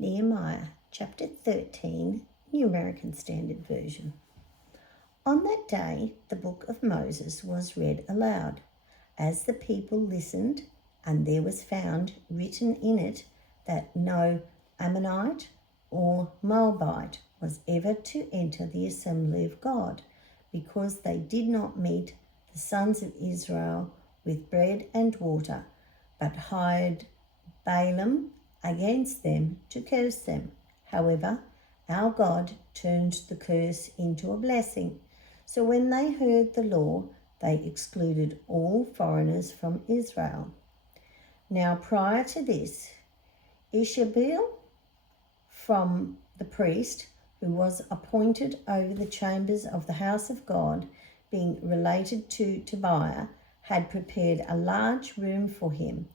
Nehemiah chapter 13, New American Standard Version. On that day, the book of Moses was read aloud. As the people listened, and there was found written in it that no Ammonite or Moabite was ever to enter the assembly of God, because they did not meet the sons of Israel with bread and water, but hired Balaam against them to curse them. However, our God turned the curse into a blessing. So when they heard the law, they excluded all foreigners from Israel. Now prior to this, Ishabel, from the priest who was appointed over the chambers of the house of God, being related to Tobiah, had prepared a large room for him,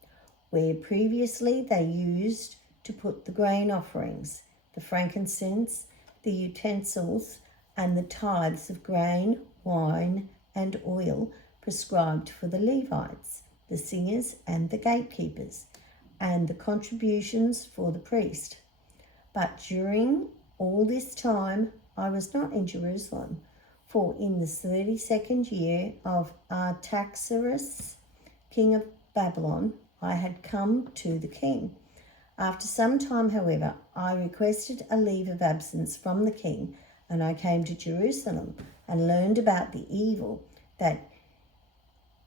where previously they used to put the grain offerings, the frankincense, the utensils, and the tithes of grain, wine, and oil prescribed for the Levites, the singers, and the gatekeepers, and the contributions for the priest. But during all this time I was not in Jerusalem, for in the 32nd year of Artaxerxes, king of Babylon, I had come to the king. After some time, however, I requested a leave of absence from the king, and I came to Jerusalem and learned about the evil that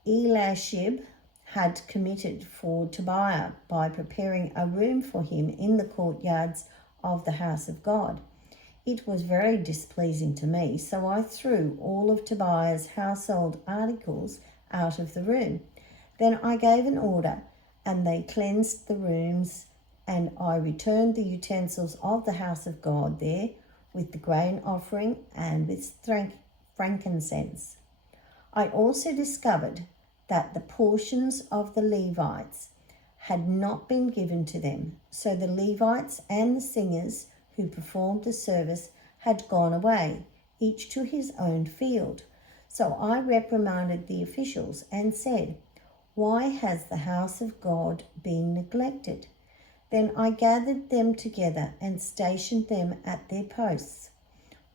Eliashib had committed for Tobiah by preparing a room for him in the courtyards of the house of God. It was very displeasing to me, so I threw all of Tobiah's household articles out of the room. Then I gave an order, and they cleansed the rooms, and I returned the utensils of the house of God there with the grain offering and with frankincense. I also discovered that the portions of the Levites had not been given to them, so the Levites and the singers who performed the service had gone away, each to his own field. So I reprimanded the officials and said, "Why has the house of God been neglected?" Then I gathered them together and stationed them at their posts.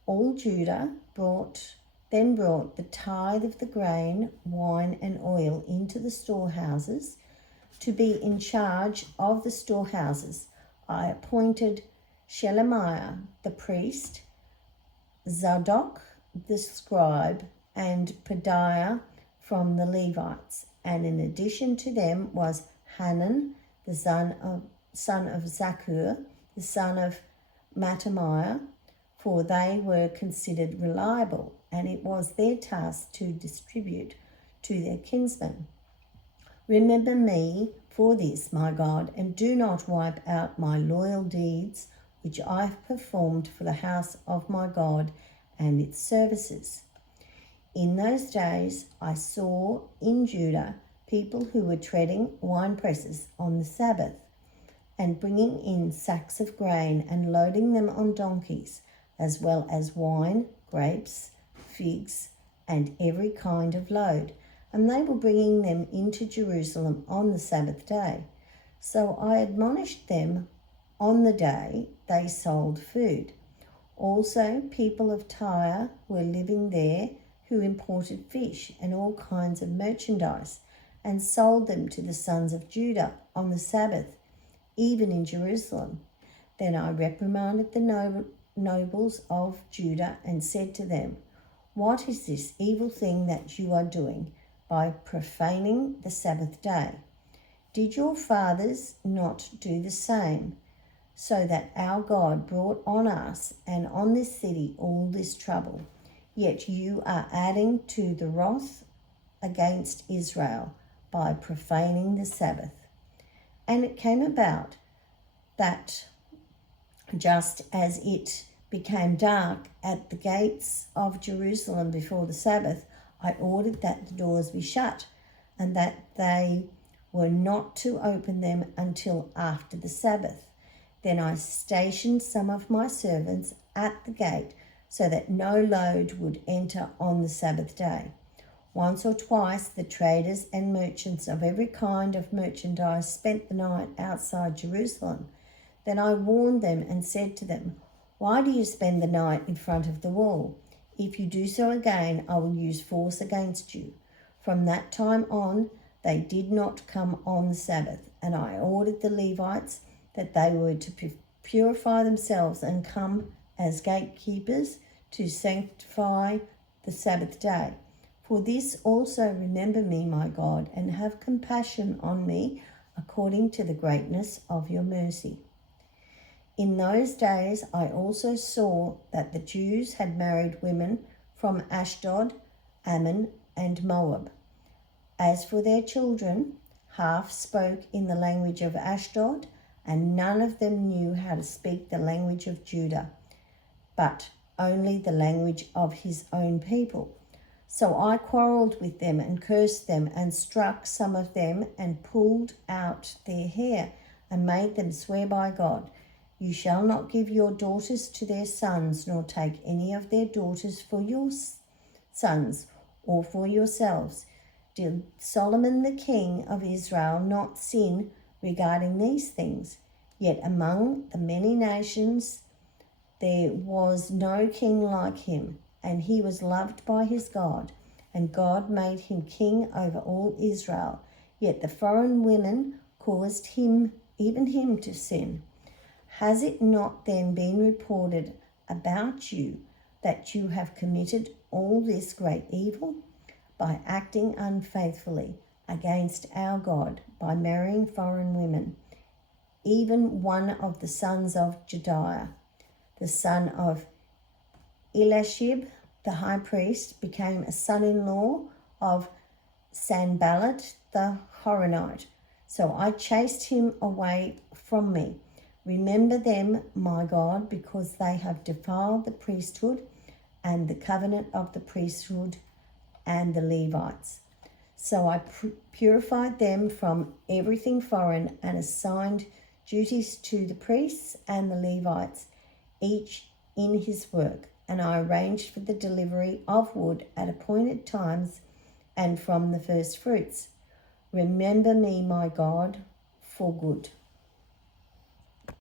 All Judah brought the tithe of the grain, wine, and oil into the storehouses. To be in charge of the storehouses, I appointed Shelemiah the priest, Zadok the scribe, and Pedaiah from the Levites. And in addition to them was Hanan, the son of Zakur, the son of Mattaniah, for they were considered reliable, and it was their task to distribute to their kinsmen. Remember me for this, my God, and do not wipe out my loyal deeds, which I have performed for the house of my God and its services. In those days I saw in Judah people who were treading wine presses on the Sabbath, and bringing in sacks of grain and loading them on donkeys, as well as wine, grapes, figs, and every kind of load. And they were bringing them into Jerusalem on the Sabbath day. So I admonished them on the day they sold food. Also, people of Tyre were living there who imported fish and all kinds of merchandise and sold them to the sons of Judah on the Sabbath, even in Jerusalem. Then I reprimanded the nobles of Judah and said to them, "What is this evil thing that you are doing by profaning the Sabbath day? Did your fathers not do the same, so that our God brought on us and on this city all this trouble? Yet you are adding to the wrath against Israel by profaning the Sabbath." And it came about that just as it became dark at the gates of Jerusalem before the Sabbath, I ordered that the doors be shut, and that they were not to open them until after the Sabbath. Then I stationed some of my servants at the gate, so that no load would enter on the Sabbath day. Once or twice the traders and merchants of every kind of merchandise spent the night outside Jerusalem. Then I warned them and said to them, "Why do you spend the night in front of the wall? If you do so again, I will use force against you." From that time on, they did not come on the Sabbath, and I ordered the Levites that they were to purify themselves and come as gatekeepers to sanctify the Sabbath day. For this also remember me, my God, and have compassion on me according to the greatness of your mercy. In those days I also saw that the Jews had married women from Ashdod, Ammon, and Moab. As for their children, half spoke in the language of Ashdod, and none of them knew how to speak the language of Judah, but only the language of his own people. So I quarrelled with them and cursed them and struck some of them and pulled out their hair and made them swear by God, "You shall not give your daughters to their sons, nor take any of their daughters for your sons or for yourselves." Did Solomon the king of Israel not sin regarding these things? Yet among the many nations there was no king like him, and he was loved by his God, and God made him king over all Israel. Yet the foreign women caused him, even him, to sin. Has it not then been reported about you that you have committed all this great evil? By acting unfaithfully against our God, by marrying foreign women. Even one of the sons of Jediah, the son of Eliashib, the high priest, became a son-in-law of Sanballat the Horonite. So I chased him away from me. Remember them, my God, because they have defiled the priesthood and the covenant of the priesthood and the Levites. So I purified them from everything foreign and assigned duties to the priests and the Levites, each in his work. And I arranged for the delivery of wood at appointed times and from the first fruits. Remember me, my God, for good.